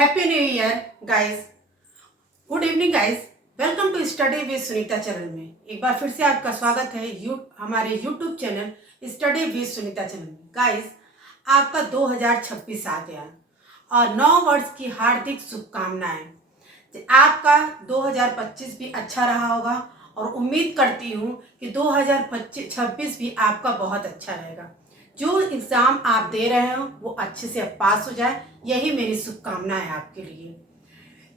Happy new year guys. Good evening guys. Welcome to study with Sunita channel में एक बार फिर से आपका स्वागत है हमारे YouTube channel study with Sunita channel में। गाइस, आपका 2026 आ गया और 9 वर्ष की हार्दिक शुभकामनाएं। आपका 2025 भी अच्छा रहा होगा और उम्मीद करती हूँ कि 2026 भी आपका बहुत अच्छा रहेगा। जो एग्ज़ाम आप दे रहे हो वो अच्छे से पास हो जाए, यही मेरी शुभकामना है आपके लिए।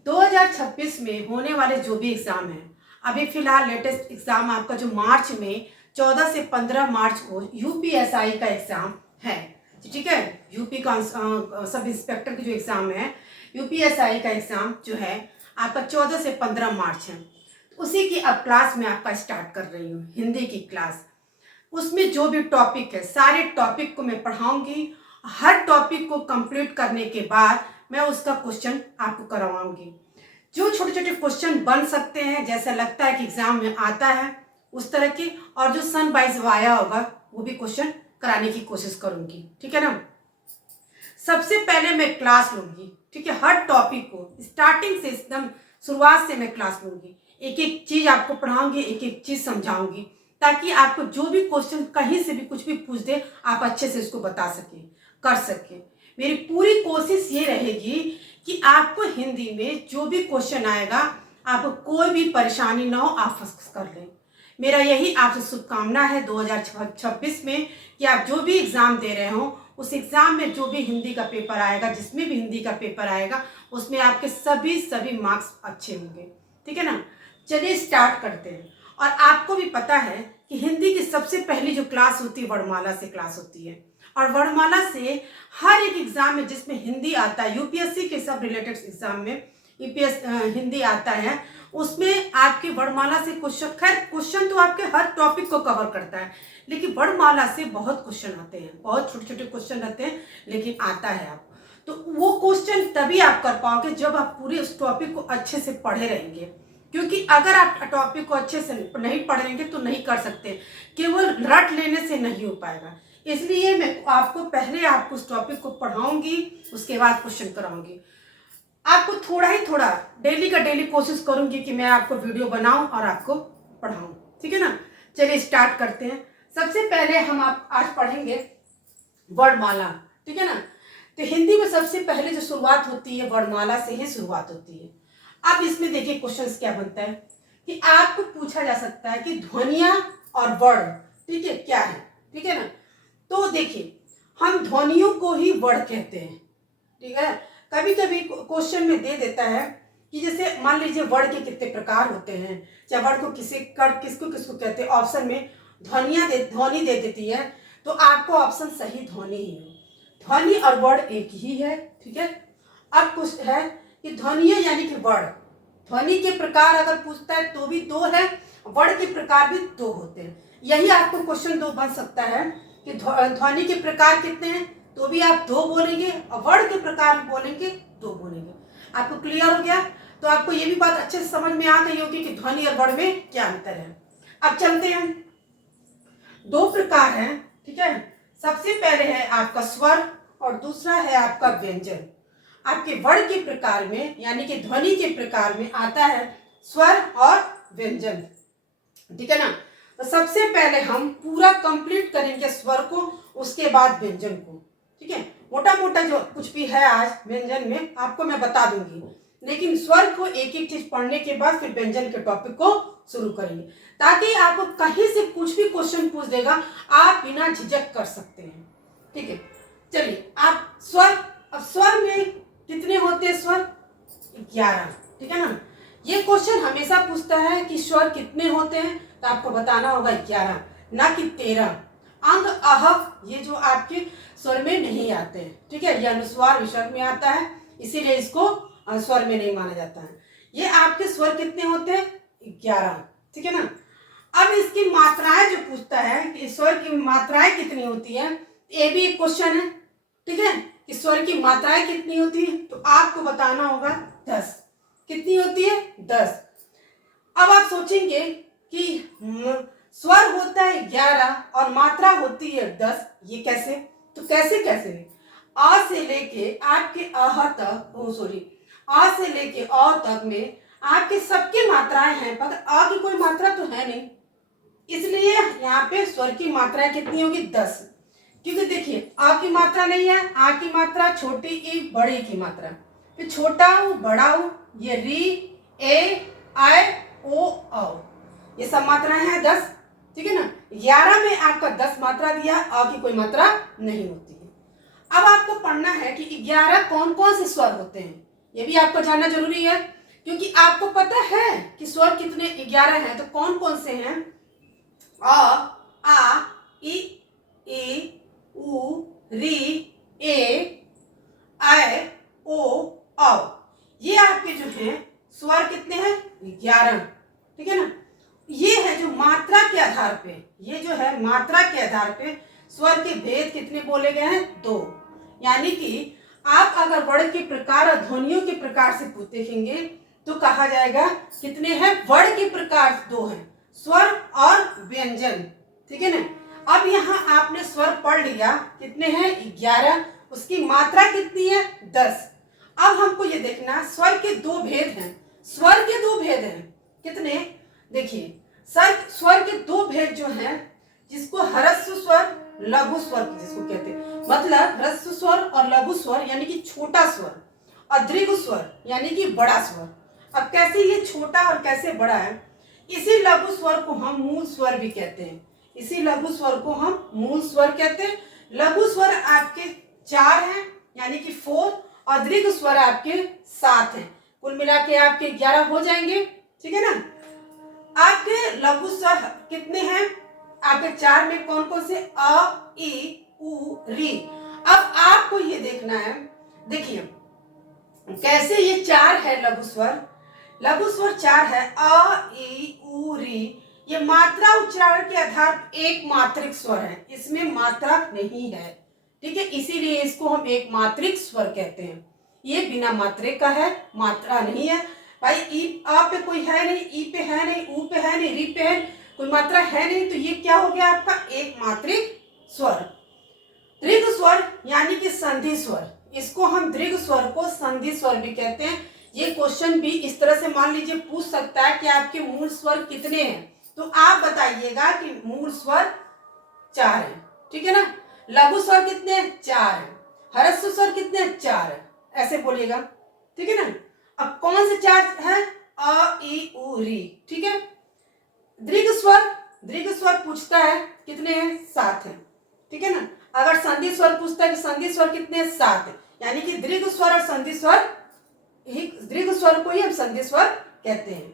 2026 में होने वाले जो भी एग्ज़ाम हैं, अभी फ़िलहाल लेटेस्ट एग्ज़ाम आपका जो मार्च में 14 से 15 मार्च को यूपीएसआई का एग्ज़ाम है, ठीक है। यूपी का सब इंस्पेक्टर की जो एग्ज़ाम है, यूपीएसआई का एग्ज़ाम जो है आपका 14 से 15 मार्च है। उसी की अब क्लास मैं आपका स्टार्ट कर रही हूँ, हिंदी की क्लास। उसमें जो भी टॉपिक है, सारे टॉपिक को मैं पढ़ाऊंगी। हर टॉपिक को कंप्लीट करने के बाद मैं उसका क्वेश्चन आपको करवाऊंगी। जो छोटे छोटे क्वेश्चन बन सकते हैं, जैसा लगता है कि एग्जाम में आता है उस तरह के, और जो सन वाइज आया होगा वो भी क्वेश्चन कराने की कोशिश करूंगी, ठीक है ना। सबसे पहले मैं क्लास लूंगी, ठीक है। हर टॉपिक को स्टार्टिंग से एकदम शुरुआत से मैं क्लास लूंगी। एक एक चीज आपको पढ़ाऊंगी, एक एक चीज समझाऊंगी, ताकि आपको जो भी क्वेश्चन कहीं से भी कुछ भी पूछ दे, आप अच्छे से उसको बता सके, कर सके। मेरी पूरी कोशिश ये रहेगी कि आपको हिंदी में जो भी क्वेश्चन आएगा, आपको कोई भी परेशानी ना हो, आप फंस कर लें। मेरा यही आपसे शुभकामना है 2026 में, कि आप जो भी एग्ज़ाम दे रहे हो उस एग्ज़ाम में जो भी हिंदी का पेपर आएगा, जिसमें भी हिंदी का पेपर आएगा, उसमें आपके सभी मार्क्स अच्छे होंगे, ठीक है ना। चलिए स्टार्ट करते हैं। और आपको भी पता है कि हिंदी की सबसे पहली जो क्लास होती है वर्णमाला से क्लास होती है, और वर्णमाला से हर एक एग्ज़ाम में जिसमें हिंदी आता है, यूपीएससी के सब रिलेटेड एग्ज़ाम में यूपीएस हिंदी आता है, उसमें आपके वर्णमाला से क्वेश्चन, खैर क्वेश्चन तो आपके हर टॉपिक को कवर करता है, लेकिन वर्णमाला से बहुत क्वेश्चन आते हैं, बहुत छोटे छोटे क्वेश्चन रहते हैं, लेकिन आता है आप। तो वो क्वेश्चन तभी आप कर पाओगे जब आप पूरे उस टॉपिक को अच्छे से पढ़े रहेंगे, क्योंकि अगर आप टॉपिक को अच्छे से नहीं पढ़ेंगे तो नहीं कर सकते, केवल रट लेने से नहीं हो पाएगा। इसलिए मैं आपको पहले आपको उस टॉपिक को पढ़ाऊंगी, उसके बाद क्वेश्चन कराऊंगी। आपको थोड़ा ही थोड़ा डेली का डेली कोशिश करूंगी कि मैं आपको वीडियो बनाऊं और आपको पढ़ाऊं, ठीक है ना। चलिए स्टार्ट करते हैं। सबसे पहले हम आप आज पढ़ेंगे वर्णमाला, ठीक है ना। तो हिंदी में सबसे पहले जो शुरुआत होती है वर्णमाला से ही शुरुआत होती है। अब इसमें देखिए क्वेश्चंस क्या बनता है कि आपको पूछा जा सकता है कि ध्वनियां और वर्ण, ठीक है, क्या है, ठीक है ना। तो देखिए, हम ध्वनियों को ही वर्ण कहते हैं, ठीक है। कभी कभी क्वेश्चन में दे देता है कि जैसे मान लीजिए वर्ण के कितने प्रकार होते हैं, चाहे वर्ण को किसको किसको कहते हैं, ऑप्शन में ध्वनि दे देती है, तो आपको ऑप्शन सही ध्वनि ही हो। ध्वनि और वर्ण एक ही है, ठीक है। अब कुछ है कि ध्वनियां यानी कि वर्ण, ध्वनि के प्रकार अगर पूछता है तो भी दो है, वर्ण के प्रकार भी दो होते हैं। यही आपको क्वेश्चन दो बन सकता है कि ध्वनि के प्रकार कितने हैं, तो भी आप दो बोलेंगे, और वर्ण के प्रकार बोलेंगे दो बोलेंगे। आपको क्लियर हो गया? तो आपको ये भी बात अच्छे से समझ में आ गई होगी कि ध्वनि और वर्ण में क्या अंतर है। अब चलते हैं, दो प्रकार हैं, ठीक है। सबसे पहले है आपका स्वर और दूसरा है आपका व्यंजन। आपके वर्ण के प्रकार में यानी कि ध्वनि के प्रकार में आता है स्वर और व्यंजन, ठीक है ना। तो सबसे पहले हम पूरा कंप्लीट करेंगे स्वर को, उसके बाद व्यंजन को, ठीक है। मोटा मोटा जो कुछ भी है आज व्यंजन में आपको मैं बता दूंगी, लेकिन स्वर को एक एक चीज पढ़ने के बाद फिर व्यंजन के टॉपिक को शुरू करेंगे, ताकि आपको कहीं से कुछ भी क्वेश्चन पूछ देगा, आप बिना झिझक कर सकते हैं, ठीक है। चलिए आप स्वर, अब स्वर में कितने होते हैं स्वर? 11, ठीक है ना। ये क्वेश्चन हमेशा पूछता है कि स्वर कितने होते हैं, तो आपको बताना होगा 11, ना कि 13। अंग अह ये जो आपके स्वर में नहीं आते हैं, ठीक है, ये अनुस्वार विसर्ग में आता है, इसीलिए इसको स्वर में नहीं माना जाता है। ये आपके स्वर कितने होते हैं? 11, ठीक है ना। अब इसकी मात्राएं जो पूछता है कि स्वर की मात्राएं कितनी होती है, ये भी एक क्वेश्चन है, ठीक है, कि स्वर की मात्राएं कितनी होती है, तो आपको बताना होगा 10। कितनी होती है? 10। अब आप सोचेंगे कि स्वर होता है 11 और मात्रा होती है 10, ये कैसे? तो कैसे कैसे, आ से लेके आपके आह तक, आ से लेके औ तक में आपकी सबकी मात्राएं हैं, पर आ की कोई मात्रा तो है नहीं, इसलिए यहाँ पे स्वर की मात्राएं कितनी होगी 10। क्योंकि देखिए आ की मात्रा नहीं है, आ की मात्रा छोटी ई बड़ी की मात्रा, फिर छोटा ऊ बड़ा ऊ, ये री ए आई ओ औ, ये सब मात्राएं हैं 10, ठीक है ना। 11 में आपका 10 मात्रा दिया, आ की कोई मात्रा नहीं होती है। अब आपको पढ़ना है कि 11 कौन कौन से स्वर होते हैं, ये भी आपको जानना जरूरी है, क्योंकि आपको पता है कि स्वर कितने 11 हैं, तो कौन कौन से हैं। अ आ ई ई उ री ए ऐ ओ औ, ये आपके जो हैं स्वर कितने हैं 11, ठीक है ना। ये है जो मात्रा के आधार पे, ये जो है मात्रा के आधार पे स्वर के भेद कितने बोले गए हैं 2। यानी कि आप अगर वर्ण के प्रकार और ध्वनियों के प्रकार से देखेंगे तो कहा जाएगा कितने हैं, वर्ण के प्रकार 2 हैं, स्वर और व्यंजन, ठीक है ना। अब यहाँ आपने स्वर पढ़ लिया, कितने हैं 11, उसकी मात्रा कितनी है 10। अब हमको ये देखना स्वर के 2 भेद हैं, स्वर के 2 भेद हैं कितने, देखिए स्वर के 2 भेद जो हैं, जिसको ह्रस्व स्वर लघु स्वर जिसको कहते हैं, मतलब ह्रस्व स्वर और लघु स्वर यानी कि छोटा स्वर, और दीर्घ स्वर यानी कि बड़ा स्वर। अब कैसे ये छोटा और कैसे बड़ा है, इसी लघु स्वर को हम मूल स्वर भी कहते हैं, इसी लघु स्वर को हम मूल स्वर कहते हैं। लघु स्वर आपके 4 हैं यानी कि 4, और दीर्घ स्वर आपके 7 हैं, कुल मिला के आपके 11 हो जाएंगे, ठीक है ना। आपके लघु स्वर कितने हैं, आपके 4 में कौन कौन से, अ ई उ री। अब आपको ये देखना है, देखिए कैसे ये 4 है लघु स्वर, लघु स्वर 4 है, अ ई उ री, ये मात्रा उच्चारण के आधार पर एक मात्रिक स्वर है, इसमें मात्रा नहीं है, ठीक है, इसीलिए इसको हम एक मात्रिक स्वर कहते हैं। ये बिना मात्रे का है, मात्रा नहीं है भाई, ई आ पे कोई है नहीं, ई पे है नहीं, ऊ पे है नहीं, री पे है कोई मात्रा है नहीं, तो ये क्या हो गया आपका एक मात्रिक स्वर। दीर्घ स्वर यानी कि संधि स्वर, इसको हम दीर्घ स्वर को संधि स्वर भी कहते हैं। ये क्वेश्चन भी इस तरह से मान लीजिए पूछ सकता है कि आपके मूल स्वर कितने हैं, तो आप बताइएगा कि मूल स्वर 4 है, ठीक है ना। लघु स्वर कितने 4 है, ह्रस्व स्वर कितने 4 है, ऐसे बोलिएगा, ठीक है ना। अब कौन से 4 है, अ ई उ री, ठीक है। दीर्घ स्वर पूछता है कितने हैं 7 है, ठीक है ना। अगर संधि स्वर पूछता है कि संधि स्वर कितने हैं 7 है, यानी कि दीर्घ स्वर और संधि स्वर, दीर्घ स्वर को ही हम संधि स्वर कहते हैं।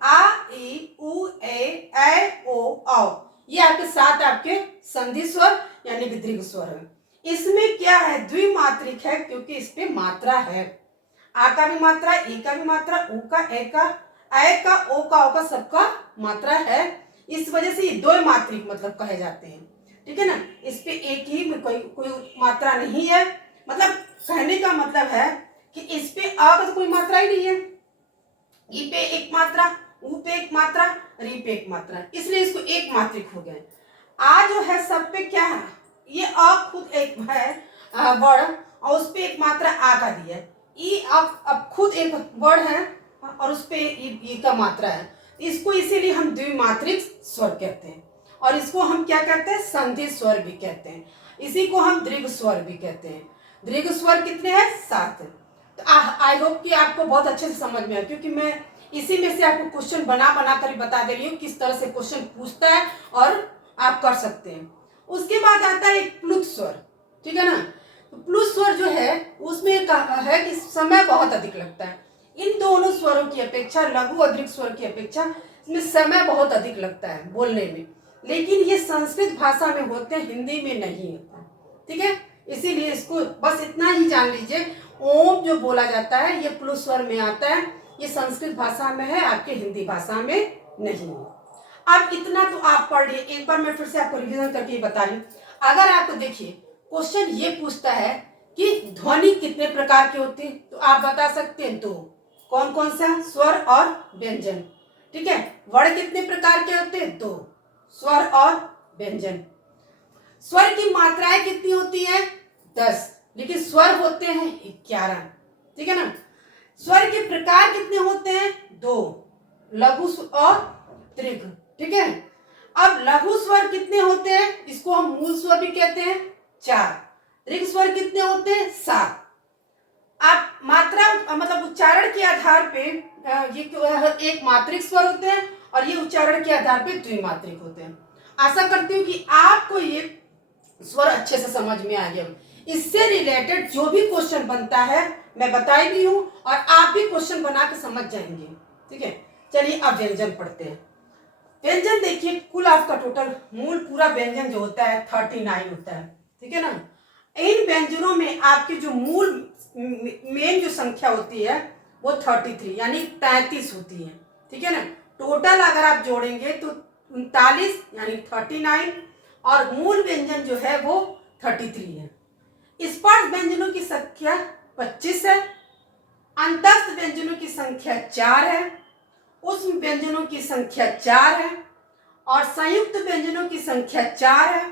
आ ई उ ए ऐ ओ औ, ये आपके 7 आपके संधि स्वर यानी कि दीर्घ स्वर है। इसमें क्या है, द्विमात्रिक है, क्योंकि इस पे मात्रा है, आ का भी मात्रा, ई का भी मात्रा, उ का, ए का, ऐ का, ओ का सबका मात्रा है, इस वजह से ये द्विमात्रिक मतलब कहे जाते हैं, ठीक है ना। इस पे एक ही कोई मात्रा नहीं है, मतलब कहने का मतलब है कि इस पे आ का तो कोई मात्रा ही नहीं है, ई पे एक मात्रा, ऊ पे एक मात्रा, री पे एक मात्रा, इसलिए इसको एक मात्रिक हो गए। आ जो है सब पे क्या है, ये अ खुद एक है वर्ण, और उस पे एक मात्रा आ का दिया है, ई अब खुद एक वर्ण है और उस पे ई का मात्रा है, इसको इसीलिए हम द्विमात्रिक स्वर कहते हैं, और इसको हम क्या कहते हैं, संधि स्वर भी कहते हैं, इसी को हम दीर्घ स्वर भी कहते हैं। दीर्घ स्वर कितने हैं 7। तो आई होप कि आपको बहुत अच्छे से समझ में आया, क्योंकि मैं इसी में से आपको क्वेश्चन बना कर बता दे रही हूँ किस तरह से क्वेश्चन पूछता है और आप कर सकते हैं। उसके बाद आता है एक प्लुत स्वर, ठीक है ना। तो प्लुत स्वर जो है उसमें कहा है कि समय बहुत अधिक लगता है, इन दोनों स्वरों की अपेक्षा, लघु और दीर्घ स्वर की अपेक्षा इसमें समय बहुत अधिक लगता है बोलने में, लेकिन ये संस्कृत भाषा में होते हैं, हिंदी में नहीं होता, ठीक है। इसीलिए इसको बस इतना ही जान लीजिए, ओम जो बोला जाता है ये प्लुत स्वर में आता है, ये संस्कृत भाषा में है, आपके हिंदी भाषा में नहीं है। अब इतना तो आप पढ़ लिए, एक बार मैं फिर से आपको रिवीजन करके बता रही हूँ। अगर आपको देखिए क्वेश्चन ये पूछता है कि ध्वनि कितने प्रकार के होते हैं, तो आप बता सकते हैं 2, कौन कौन सा, स्वर और व्यंजन, ठीक है। वर्ण कितने प्रकार के होते हैं 2, स्वर और व्यंजन। स्वर की मात्राएं कितनी होती है 10, लेकिन स्वर होते हैं 11, ठीक है ना। स्वर के प्रकार कितने होते हैं? 2, लघु और दीर्घ। ठीक है, अब लघु स्वर कितने होते हैं? इसको हम मूल स्वर भी कहते हैं, 4। दीर्घ स्वर कितने होते हैं? 7। आप मात्रा मतलब उच्चारण के आधार पे ये एक मात्रिक स्वर होते हैं और ये उच्चारण के आधार पे द्विमात्रिक होते हैं। आशा करती हूँ कि आपको ये स्वर अच्छे से समझ में आ गया। इससे रिलेटेड जो भी क्वेश्चन बनता है मैं बताई भी हूँ और आप भी क्वेश्चन बना के समझ जाएंगे। ठीक है, चलिए अब व्यंजन पढ़ते हैं। व्यंजन देखिए, कुल आपका टोटल मूल पूरा व्यंजन जो होता है 39 होता है। ठीक है ना, इन व्यंजनों में आपकी जो मूल मेन जो संख्या होती है वो 33 यानी 33 होती है। ठीक है ना, टोटल अगर आप जोड़ेंगे तो 39 यानी 39 और मूल व्यंजन जो है वो 33 है। स्पर्श व्यंजनों की संख्या 25 है, अंतस्थ व्यंजनों की संख्या 4 है, उष्म व्यंजनों की संख्या 4 है और संयुक्त व्यंजनों की संख्या 4 है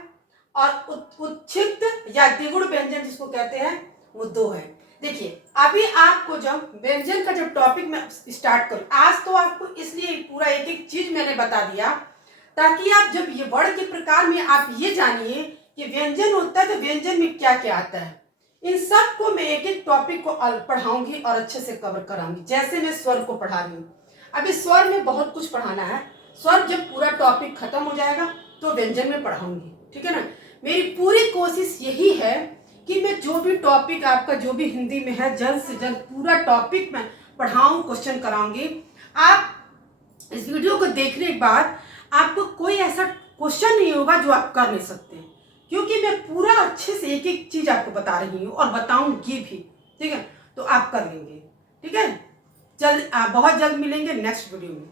और उच्छिष्ट या द्विगुण व्यंजन जिसको कहते हैं वो 2 है। देखिए, अभी आपको जब व्यंजन का जब टॉपिक मैं स्टार्ट करूं, आज तो आपको इसलिए पूरा एक एक चीज मैंने बता दिया ताकि आप जब ये वर्ण के प्रकार में आप ये जानिए कि व्यंजन होता है तो व्यंजन में क्या क्या आता है। इन सब को मैं एक एक टॉपिक को पढ़ाऊंगी और अच्छे से कवर कराऊंगी, जैसे मैं स्वर को पढ़ा रही हूँ। अभी स्वर में बहुत कुछ पढ़ाना है, स्वर जब पूरा टॉपिक खत्म हो जाएगा तो व्यंजन में पढ़ाऊंगी। ठीक है ना, मेरी पूरी कोशिश यही है कि मैं जो भी टॉपिक आपका जो भी हिंदी में है जल्द से जल्द पूरा टॉपिक मैं पढ़ाऊं, क्वेश्चन कराऊंगी। आप इस वीडियो को देखने के बाद आपको कोई ऐसा क्वेश्चन नहीं होगा जो आप कर नहीं सकते, क्योंकि मैं पूरा अच्छे से एक एक चीज आपको बता रही हूँ और बताऊंगी भी। ठीक है, तो आप कर लेंगे। ठीक है, बहुत जल्द मिलेंगे नेक्स्ट वीडियो में।